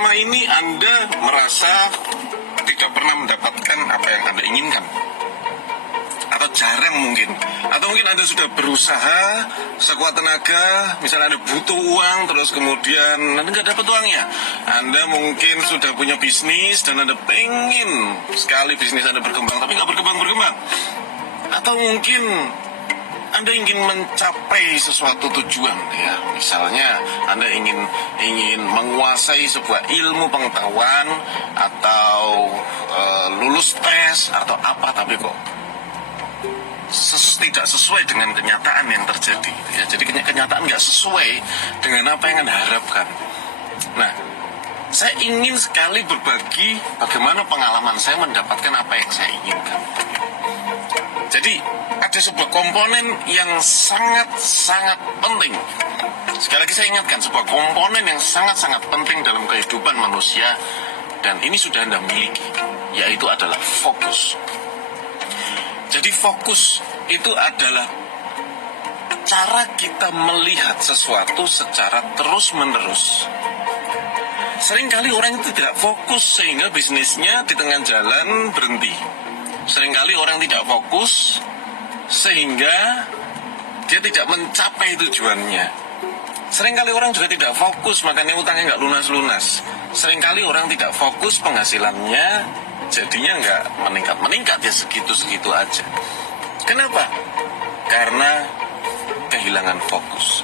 selama ini Anda merasa tidak pernah mendapatkan apa yang Anda inginkan, atau jarang mungkin, atau mungkin Anda sudah berusaha sekuat tenaga, misalnya Anda butuh uang terus kemudian Anda nggak dapat uangnya. Anda mungkin sudah punya bisnis dan Anda pengen sekali bisnis Anda berkembang tapi nggak berkembang, atau mungkin Anda ingin mencapai sesuatu tujuan, ya, misalnya Anda ingin menguasai sebuah ilmu pengetahuan atau lulus tes atau apa, tapi kok tidak sesuai dengan kenyataan yang terjadi, ya. Jadi kenyataan nggak sesuai dengan apa yang Anda harapkan. Nah, saya ingin sekali berbagi bagaimana pengalaman saya mendapatkan apa yang saya inginkan. Jadi ada sebuah komponen yang sangat-sangat penting. Sekali lagi saya ingatkan, sebuah komponen yang sangat-sangat penting dalam kehidupan manusia, dan ini sudah Anda miliki, yaitu adalah fokus. Jadi fokus itu adalah cara kita melihat sesuatu secara terus-menerus. Seringkali orang itu tidak fokus sehingga bisnisnya di tengah jalan berhenti. Seringkali orang tidak fokus sehingga dia tidak mencapai tujuannya. Seringkali orang juga tidak fokus, makanya utangnya nggak lunas-lunas. Seringkali orang tidak fokus, penghasilannya jadinya nggak meningkat ya, segitu-segitu aja. Kenapa? Karena kehilangan fokus.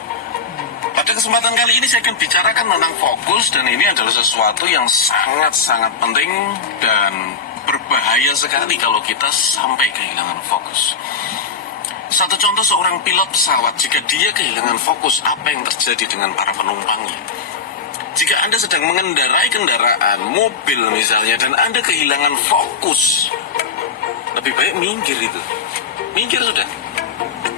Pada kesempatan kali ini saya akan bicarakan tentang fokus, dan ini adalah sesuatu yang sangat-sangat penting dan berbahaya sekali kalau kita sampai kehilangan fokus. Satu contoh, seorang pilot pesawat, jika dia kehilangan fokus, apa yang terjadi dengan para penumpangnya? Jika Anda sedang mengendarai kendaraan, mobil misalnya, dan Anda kehilangan fokus, lebih baik minggir itu. Minggir sudah.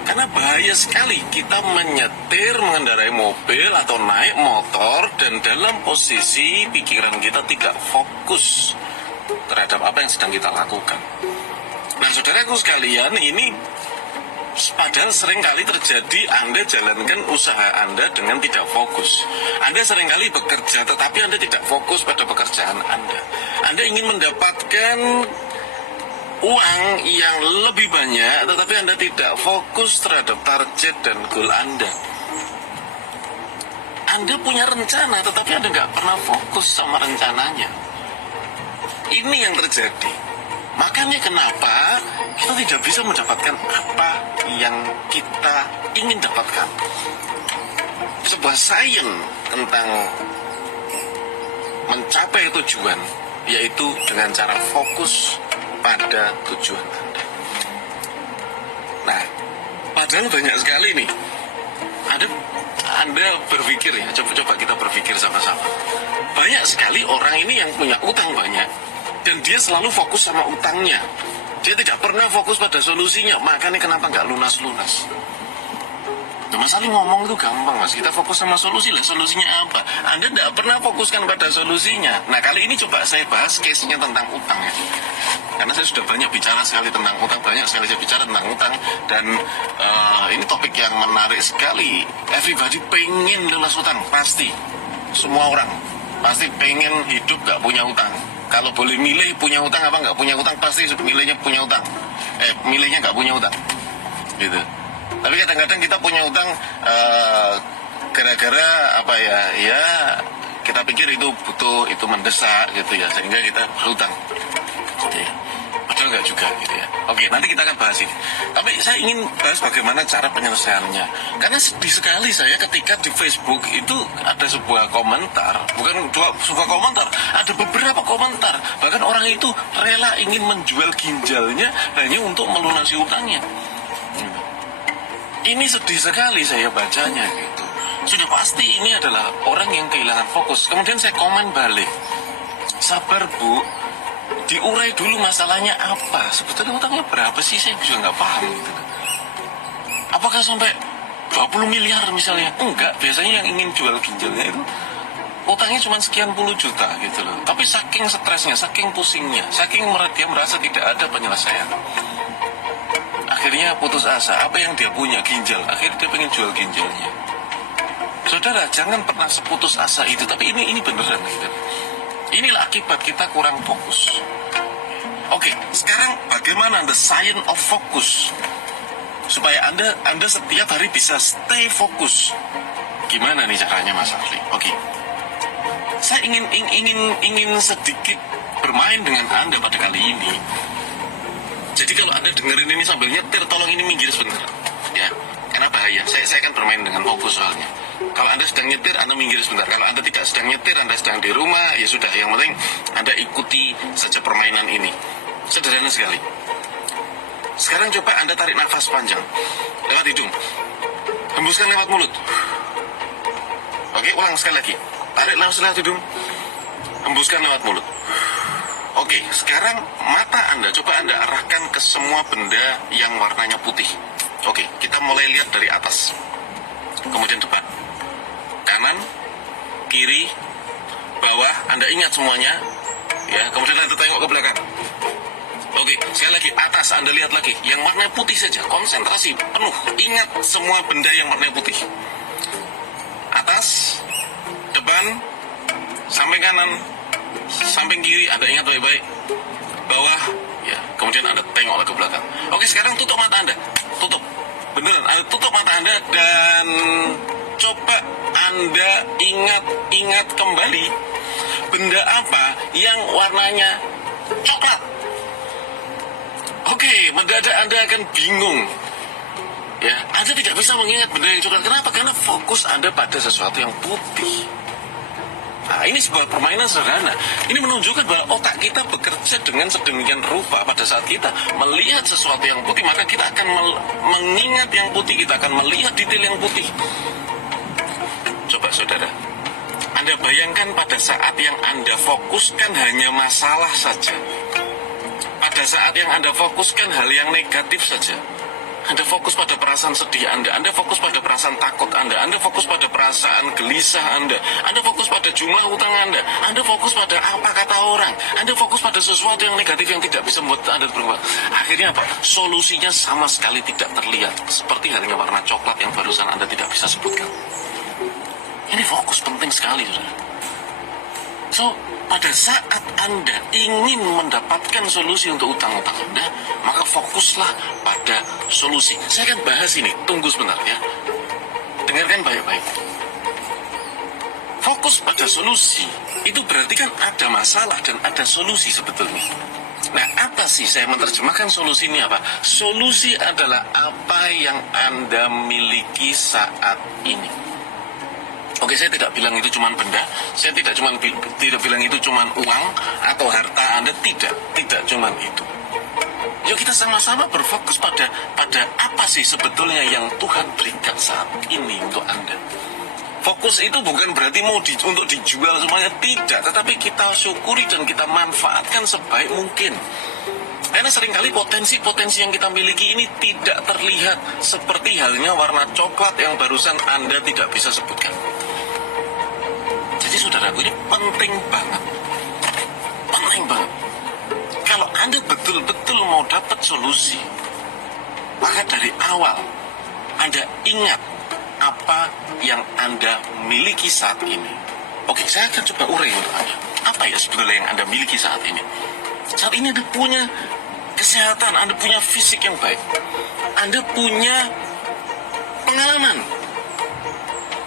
Karena bahaya sekali kita menyetir, mengendarai mobil atau naik motor, dan dalam posisi pikiran kita tidak fokus terhadap apa yang sedang kita lakukan. Nah, saudaraku sekalian, ini padahal seringkali terjadi Anda jalankan usaha Anda dengan tidak fokus. Anda seringkali bekerja tetapi Anda tidak fokus pada pekerjaan Anda. Anda ingin mendapatkan uang yang lebih banyak tetapi Anda tidak fokus terhadap target dan goal Anda. Anda punya rencana tetapi Anda nggak pernah fokus sama rencananya. Ini yang terjadi. Makanya kenapa kita tidak bisa mendapatkan apa yang kita ingin dapatkan. Sebuah sains tentang mencapai tujuan, yaitu dengan cara fokus pada tujuan Anda. Nah, padahal banyak sekali nih. Anda berpikir ya, coba kita berpikir sama-sama. Banyak sekali orang ini yang punya utang banyak, dan dia selalu fokus sama utangnya. Dia tidak pernah fokus pada solusinya. Makanya kenapa nggak lunas-lunas? Cuma saling ngomong itu gampang, Mas. Kita fokus sama solusi lah. Solusinya apa? Anda tidak pernah fokuskan pada solusinya. Nah, kali ini coba saya bahas case-nya tentang utang ya. Karena saya sudah banyak bicara sekali tentang utang. Banyak sekali saya bicara tentang utang. Dan ini topik yang menarik sekali. Everybody pengen lunas utang. Pasti. Semua orang pasti pengen hidup nggak punya utang. Kalau boleh milih punya utang apa nggak punya utang, pasti milihnya punya utang. Milihnya nggak punya utang, gitu. Tapi kadang-kadang kita punya utang gara-gara apa ya? Ya kita pikir itu butuh, itu mendesak gitu ya, sehingga kita berutang. Gitu ya. Padahal nggak juga gitu ya. Oke, nanti kita akan bahas ini. Tapi saya ingin bahas bagaimana cara penyelesaiannya. Karena sedih sekali saya ketika di Facebook itu ada sebuah komentar, bukan sebuah komentar, ada beberapa komentar. Bahkan orang itu rela ingin menjual ginjalnya hanya untuk melunasi utangnya. Ini sedih sekali saya bacanya gitu. Sudah pasti ini adalah orang yang kehilangan fokus. Kemudian saya komen balik, sabar Bu, diurai dulu masalahnya apa. Sebetulnya utangnya berapa sih, saya juga nggak paham gitu. Apakah sampai 20 miliar misalnya? Enggak, biasanya yang ingin jual ginjalnya itu utangnya cuma sekian puluh juta gitu loh. Tapi saking stresnya, saking pusingnya, saking dia merasa tidak ada penyelesaian, akhirnya putus asa. Apa yang dia punya, ginjal, akhirnya dia pengen jual ginjalnya. Saudara, jangan pernah seputus asa itu. Tapi ini beneran gitu. Inilah akibat kita kurang fokus. Oke, sekarang bagaimana the science of focus? Supaya Anda setiap hari bisa stay fokus. Gimana nih caranya, Mas Afli? Oke. Saya ingin sedikit bermain dengan Anda pada kali ini. Jadi kalau Anda dengerin ini sambil nyetir, tolong ini minggir sebentar. Ya, karena bahaya. Saya akan bermain dengan fokus soalnya. Kalau Anda sedang nyetir, Anda minggir sebentar. Kalau Anda tidak sedang nyetir, Anda sedang di rumah, ya sudah. Yang penting Anda ikuti saja permainan ini. Sederhana sekali. Sekarang coba Anda tarik nafas panjang lewat hidung, hembuskan lewat mulut. Oke, ulang sekali lagi. Tarik nafas lewat hidung, hembuskan lewat mulut. Oke, sekarang mata Anda coba Anda arahkan ke semua benda yang warnanya putih. Oke, kita mulai lihat dari atas, kemudian depan, kanan, kiri, bawah. Anda ingat semuanya, ya. Kemudian Anda tengok ke belakang. Oke, sekali lagi, atas Anda lihat lagi, yang warna putih saja, konsentrasi penuh, ingat semua benda yang warna putih. Atas, depan, samping kanan, samping kiri, Anda ingat baik-baik. Bawah, ya, kemudian Anda tengok ke belakang. Oke, sekarang tutup mata Anda, tutup, beneran, Anda tutup mata Anda dan coba Anda ingat kembali benda apa yang warnanya coklat. Oke, mendadak Anda akan bingung. Ya, Anda tidak bisa mengingat benda yang coklat. Kenapa? Karena fokus Anda pada sesuatu yang putih. Nah, ini sebuah permainan sederhana. Ini menunjukkan bahwa otak kita bekerja dengan sedemikian rupa. Pada saat kita melihat sesuatu yang putih, maka kita akan mengingat yang putih. Kita akan melihat detail yang putih. Coba saudara, Anda bayangkan pada saat yang Anda fokuskan hanya masalah saja. Pada saat yang Anda fokuskan hal yang negatif saja, Anda fokus pada perasaan sedih Anda fokus pada perasaan takut Anda fokus pada perasaan gelisah Anda fokus pada jumlah hutang Anda fokus pada apa kata orang, Anda fokus pada sesuatu yang negatif yang tidak bisa membuat Anda berubah. Akhirnya apa? Solusinya sama sekali tidak terlihat. Seperti halnya warna coklat yang barusan Anda tidak bisa sebutkan. Ini fokus penting sekali, saudara. So, pada saat Anda ingin mendapatkan solusi untuk utang-utang Anda, maka fokuslah pada solusi. Saya akan bahas ini, tunggu sebentar ya. Dengarkan baik-baik. Fokus pada solusi, itu berarti kan ada masalah dan ada solusi sebetulnya. Nah, apa sih saya menerjemahkan solusi ini apa? Solusi adalah apa yang Anda miliki saat ini. Oke, saya tidak bilang itu cuma benda, saya tidak bilang itu cuma uang atau harta Anda, tidak cuma itu. Yuk kita sama-sama berfokus pada apa sih sebetulnya yang Tuhan berikan saat ini untuk Anda. Fokus itu bukan berarti untuk dijual semuanya, tidak, tetapi kita syukuri dan kita manfaatkan sebaik mungkin. Karena seringkali potensi-potensi yang kita miliki ini tidak terlihat, seperti halnya warna coklat yang barusan Anda tidak bisa sebutkan. Jadi saudaraku, ini penting banget. Kalau Anda betul-betul mau dapat solusi, maka dari awal Anda ingat apa yang Anda miliki saat ini. Oke, saya akan coba urai untuk Anda. Apa ya sebetulnya yang Anda miliki saat ini? Saat ini Anda punya kesehatan, Anda punya fisik yang baik, Anda punya pengalaman.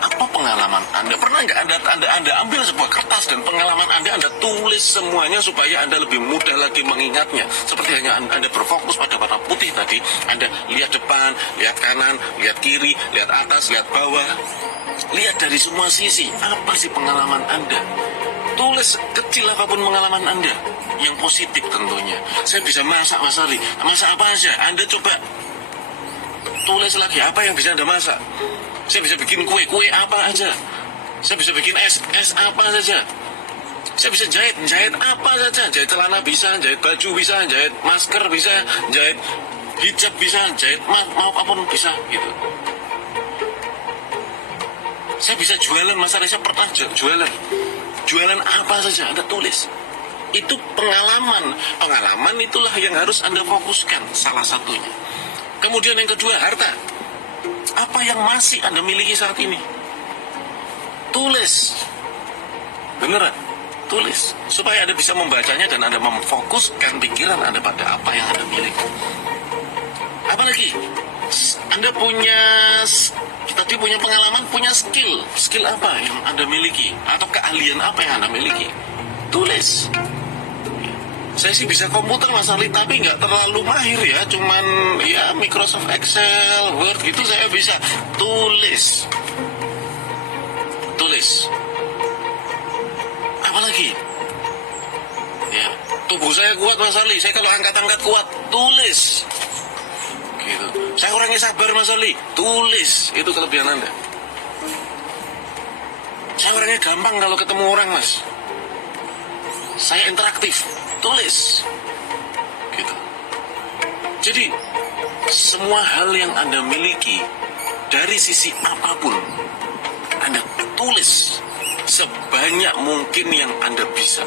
Apa pengalaman Anda? Pernah nggak Anda ambil sebuah kertas dan pengalaman Anda tulis semuanya supaya Anda lebih mudah lagi mengingatnya. Seperti hanya Anda berfokus pada warna putih tadi, Anda lihat depan, lihat kanan, lihat kiri, lihat atas, lihat bawah, lihat dari semua sisi. Apa sih pengalaman Anda? Tulis kecil apapun pengalaman Anda, yang positif tentunya. Saya bisa masak, Mas Ali. Masak apa aja? Anda coba tulis lagi apa yang bisa Anda masak. Saya bisa bikin kue apa aja. Saya bisa bikin es apa saja. Saya bisa jahit apa saja. Jahit celana bisa, jahit baju bisa, jahit masker bisa, jahit hijab bisa, jahit mau apapun bisa gitu. Saya bisa jualan, Mas Ari, saya pernah jualan. Jualan apa saja Anda tulis. Itu pengalaman. Pengalaman itulah yang harus Anda fokuskan, salah satunya. Kemudian yang kedua, harta. Apa yang masih Anda miliki saat ini? Tulis. Beneran. Tulis, supaya Anda bisa membacanya dan Anda memfokuskan pikiran Anda pada apa yang Anda miliki. Apalagi, Anda tadi punya pengalaman, punya skill apa yang Anda miliki, atau keahlian apa yang Anda miliki. Tulis. Saya sih bisa komputer Mas Ali, tapi nggak terlalu mahir ya, cuman ya Microsoft Excel, Word gitu saya bisa. Tulis. Apalagi, ya tubuh saya kuat Mas Ali, saya kalau angkat-angkat kuat. Tulis. Gitu. Saya orangnya sabar Mas Ali. Tulis. Itu kelebihan Anda. Saya orangnya gampang kalau ketemu orang Mas. Saya interaktif. Tulis. Gitu. Jadi semua hal yang Anda miliki dari sisi apapun Anda tulis sebanyak mungkin yang Anda bisa.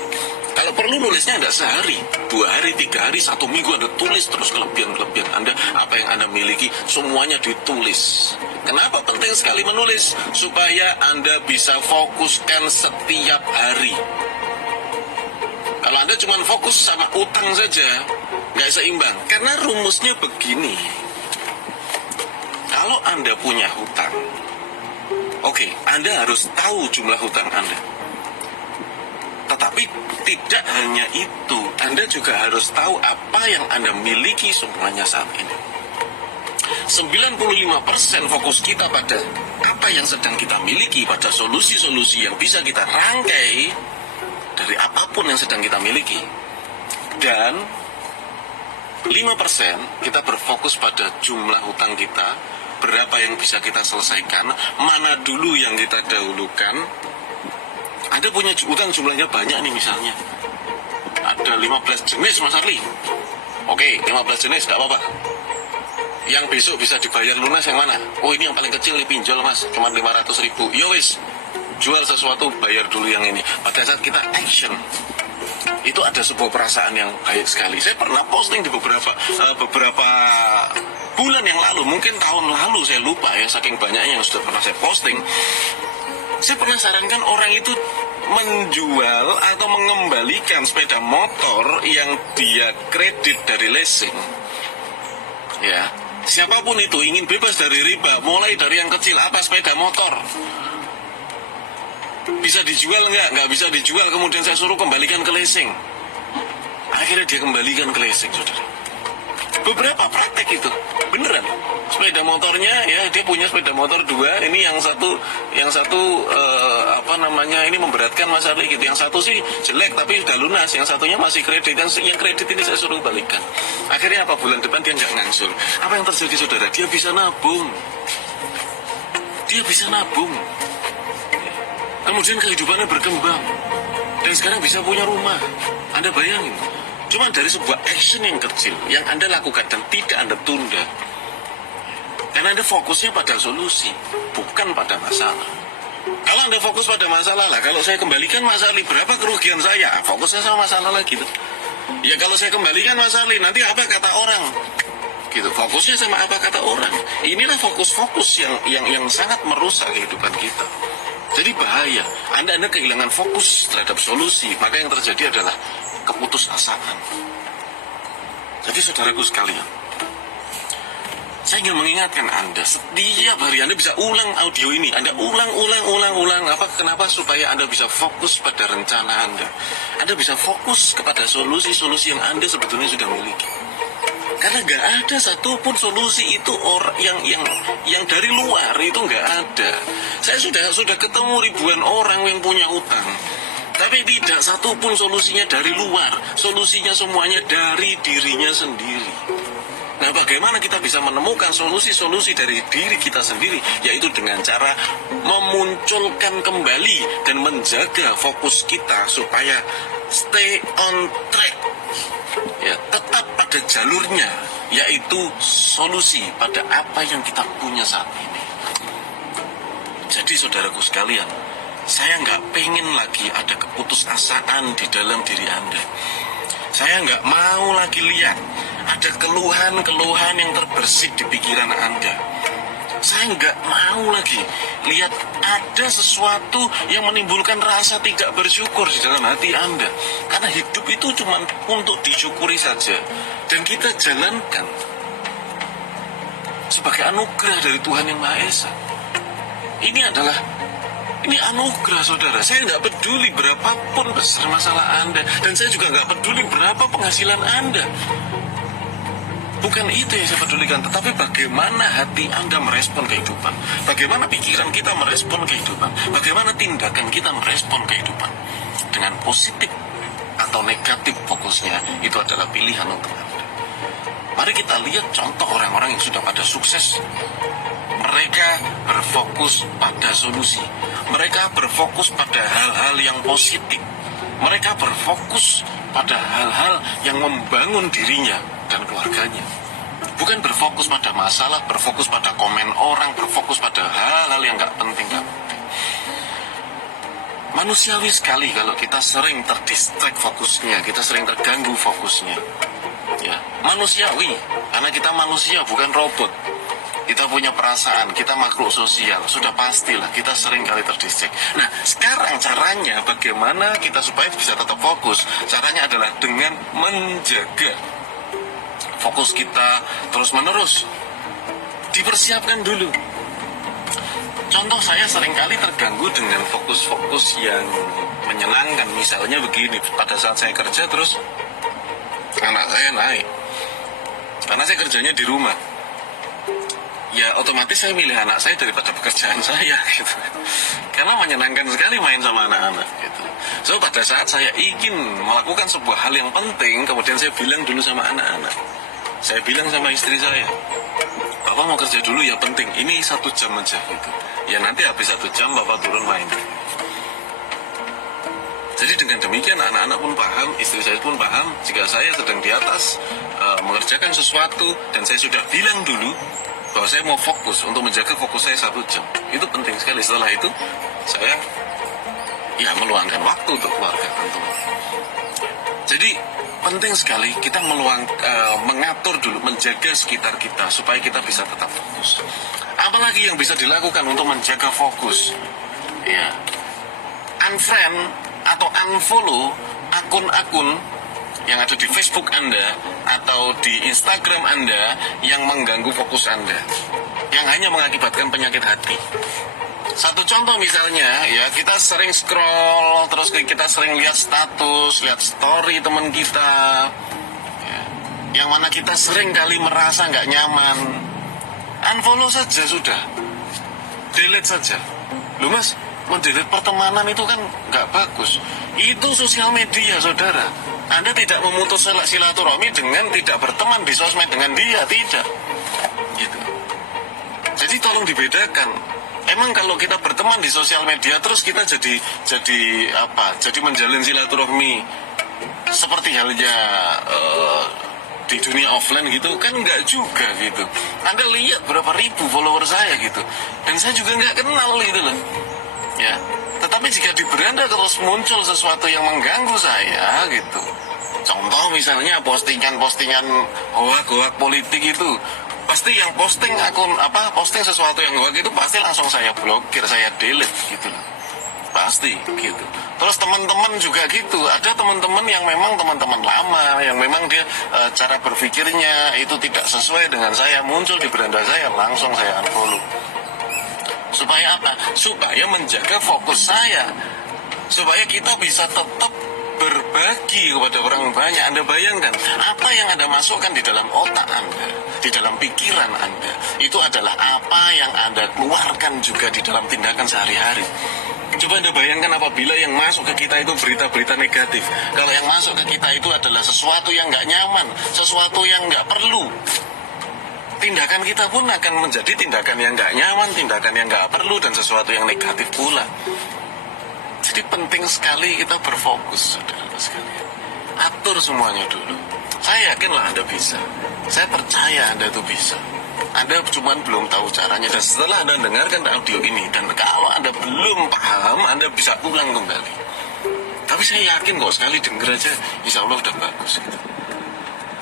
Kalau perlu nulisnya Anda sehari, 2 hari, 3 hari, 1 minggu Anda tulis terus kelebihan Anda, apa yang Anda miliki, semuanya ditulis. Kenapa penting sekali menulis? Supaya Anda bisa fokuskan setiap hari. Kalau Anda cuma fokus sama utang saja, nggak seimbang. Karena rumusnya begini. Kalau Anda punya hutang, oke, Anda harus tahu jumlah hutang Anda. Tetapi tidak hanya itu, Anda juga harus tahu apa yang Anda miliki semuanya saat ini. 95% fokus kita pada apa yang sedang kita miliki, pada solusi-solusi yang bisa kita rangkai dari apapun yang sedang kita miliki. Dan 5% kita berfokus pada jumlah hutang kita, berapa yang bisa kita selesaikan, mana dulu yang kita dahulukan. Anda punya hutang jumlahnya banyak nih misalnya. Ada 15 jenis Mas Arli. Oke, 15 jenis gak apa-apa. Yang besok bisa dibayar lunas yang mana? Oh ini yang paling kecil nih, pinjol Mas, cuma 500 ribu. Yo wis, jual sesuatu, bayar dulu yang ini. Pada saat kita action, itu ada sebuah perasaan yang baik sekali. Saya pernah posting di beberapa bulan yang lalu, mungkin tahun lalu, saya lupa ya, saking banyaknya yang sudah pernah saya posting. Saya pernah sarankan orang itu menjual atau mengembalikan sepeda motor yang dia kredit dari leasing. Ya, siapapun itu ingin bebas dari riba, mulai dari yang kecil, apa sepeda motor bisa dijual nggak bisa dijual, kemudian saya suruh kembalikan ke leasing. Akhirnya dia kembalikan ke leasing, saudara. Beberapa praktek itu beneran. Sepeda motornya ya, dia punya sepeda motor 2, ini yang satu ini memberatkan Mas Arli gitu. Yang satu sih jelek tapi sudah lunas, yang satunya masih kredit, yang kredit ini saya suruh balikan. Akhirnya apa, bulan depan dia nggak ngangsur. Apa yang terjadi saudara? Dia bisa nabung. Kemudian kehidupannya berkembang dan sekarang bisa punya rumah. Anda bayangin, cuma dari sebuah action yang kecil yang Anda lakukan dan tidak Anda tunda. Karena Anda fokusnya pada solusi, bukan pada masalah. Kalau Anda fokus pada masalah lah, kalau saya kembalikan Mas Arli, berapa kerugian saya? Fokusnya sama masalah lagi tuh. Ya kalau saya kembalikan Mas Arli, nanti apa kata orang? Gitu, fokusnya sama apa kata orang. Inilah fokus-fokus yang sangat merusak kehidupan kita. Jadi bahaya. Anda kehilangan fokus terhadap solusi, maka yang terjadi adalah keputusasaan. Jadi saudaraku sekalian, saya ingin mengingatkan Anda, setiap hari Anda bisa ulang audio ini. Anda ulang. Kenapa? Supaya Anda bisa fokus pada rencana Anda. Anda bisa fokus kepada solusi-solusi yang Anda sebetulnya sudah miliki. Karena nggak ada satupun solusi itu yang dari luar itu nggak ada. Saya sudah ketemu ribuan orang yang punya utang, tapi tidak satupun solusinya dari luar. Solusinya semuanya dari dirinya sendiri. Nah, bagaimana kita bisa menemukan solusi-solusi dari diri kita sendiri? Yaitu dengan cara memunculkan kembali dan menjaga fokus kita supaya stay on track. Ya, tetap pada jalurnya, yaitu solusi pada apa yang kita punya saat ini. Jadi saudaraku sekalian, saya nggak pengen lagi ada keputusasaan di dalam diri Anda. Saya nggak mau lagi lihat ada keluhan-keluhan yang terbersit di pikiran Anda. Saya nggak mau lagi lihat ada sesuatu yang menimbulkan rasa tidak bersyukur di dalam hati Anda. Karena hidup itu cuma untuk disyukuri saja. Dan kita jalankan sebagai anugerah dari Tuhan Yang Maha Esa. Ini anugerah, saudara. Saya nggak peduli berapapun besar masalah Anda. Dan saya juga nggak peduli berapa penghasilan Anda. Bukan itu yang saya pedulikan, tetapi bagaimana hati Anda merespon kehidupan. Bagaimana pikiran kita merespon kehidupan. Bagaimana tindakan kita merespon kehidupan. Dengan positif atau negatif fokusnya, itu adalah pilihan untuk Anda. Mari kita lihat contoh orang-orang yang sudah pada sukses. Mereka berfokus pada solusi. Mereka berfokus pada hal-hal yang positif. Mereka berfokus pada hal-hal yang membangun dirinya dan keluarganya. Bukan berfokus pada masalah, berfokus pada komen orang, berfokus pada hal-hal yang gak penting. Manusiawi sekali kalau kita sering terdistract fokusnya, kita sering terganggu fokusnya. Ya, manusiawi, karena kita manusia bukan robot. Kita punya perasaan, kita makhluk sosial. Sudah pastilah kita sering kali terdistract. Nah, sekarang caranya bagaimana kita supaya bisa tetap fokus. Caranya adalah dengan menjaga fokus kita terus menerus. Dipersiapkan dulu. Contoh, saya seringkali terganggu dengan fokus-fokus yang menyenangkan. Misalnya begini, pada saat saya kerja terus anak saya naik. Karena saya kerjanya di rumah. Ya otomatis saya milih anak saya daripada pekerjaan saya gitu. Karena menyenangkan sekali main sama anak-anak gitu. So pada saat saya ingin melakukan sebuah hal yang penting, kemudian saya bilang dulu sama anak-anak. Saya bilang sama istri saya, Bapak mau kerja dulu ya, penting. Ini 1 jam aja gitu. Ya nanti habis 1 jam Bapak turun main. Jadi dengan demikian anak-anak pun paham, istri saya pun paham jika saya sedang di atas mengerjakan sesuatu dan saya sudah bilang dulu bahwa saya mau fokus untuk menjaga fokus saya 1 jam. Itu penting sekali. Setelah itu saya meluangkan waktu untuk keluarga tentu. Jadi penting sekali kita mengatur dulu, menjaga sekitar kita supaya kita bisa tetap fokus. Apalagi yang bisa dilakukan untuk menjaga fokus? Ya, unfriend atau unfollow akun-akun yang ada di Facebook Anda atau di Instagram Anda yang mengganggu fokus Anda, yang hanya mengakibatkan penyakit hati. Satu contoh misalnya, ya kita sering scroll, terus kita sering lihat status, lihat story teman kita, ya, yang mana kita sering kali merasa nggak nyaman. Unfollow saja sudah, delete saja. Loh mas, mendelete pertemanan itu kan nggak bagus. Itu sosial media, saudara. Anda tidak memutus silaturahmi dengan tidak berteman di sosmed dengan dia, tidak. Gitu. Jadi tolong dibedakan. Emang kalau kita berteman di sosial media terus kita jadi menjalin silaturahmi seperti halnya di dunia offline gitu kan nggak juga gitu. Anda lihat berapa ribu follower saya gitu, dan saya juga nggak kenal gitu loh. Ya, tetapi jika di beranda terus muncul sesuatu yang mengganggu saya gitu. Contoh misalnya postingan hoak politik itu, pasti yang posting sesuatu yang hoak itu pasti langsung saya blokir, saya delete gitu loh. Pasti gitu. Terus teman-teman juga gitu. Ada teman-teman yang memang teman-teman lama, yang memang dia cara berpikirnya itu tidak sesuai dengan saya, muncul di beranda saya, langsung saya unfollow. Supaya apa? Supaya menjaga fokus saya. Supaya kita bisa tetap berbagi kepada orang banyak. Anda bayangkan, apa yang Anda masukkan di dalam otak Anda, di dalam pikiran Anda, itu adalah apa yang Anda keluarkan juga di dalam tindakan sehari-hari. Coba Anda bayangkan apabila yang masuk ke kita itu berita-berita negatif. Kalau yang masuk ke kita itu adalah sesuatu yang nggak nyaman, sesuatu yang nggak perlu, tindakan kita pun akan menjadi tindakan yang nggak nyaman, tindakan yang nggak perlu, dan sesuatu yang negatif pula. Jadi penting sekali kita berfokus, saudara sekalian. Atur semuanya dulu. Saya yakinlah Anda bisa. Saya percaya Anda itu bisa. Anda cuma belum tahu caranya, dan setelah Anda dengarkan audio ini, dan kalau Anda belum paham, Anda bisa ulang kembali. Tapi saya yakin kok, sekali denger aja, insya Allah udah bagus gitu.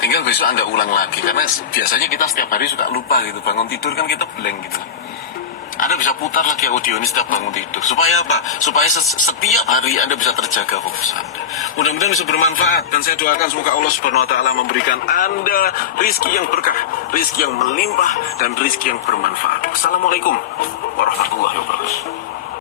Tinggal besok Anda ulang lagi, karena biasanya kita setiap hari suka lupa gitu, bangun tidur kan kita blank gitu. Anda bisa putar lagi audio ini setiap bangun tidur. Supaya apa? Supaya setiap hari Anda bisa terjaga fokus Anda. Mudah-mudahan bisa bermanfaat. Dan saya doakan semoga Allah Subhanahu Wa Taala memberikan Anda rizki yang berkah, rizki yang melimpah, dan rizki yang bermanfaat. Assalamualaikum warahmatullahi wabarakatuh.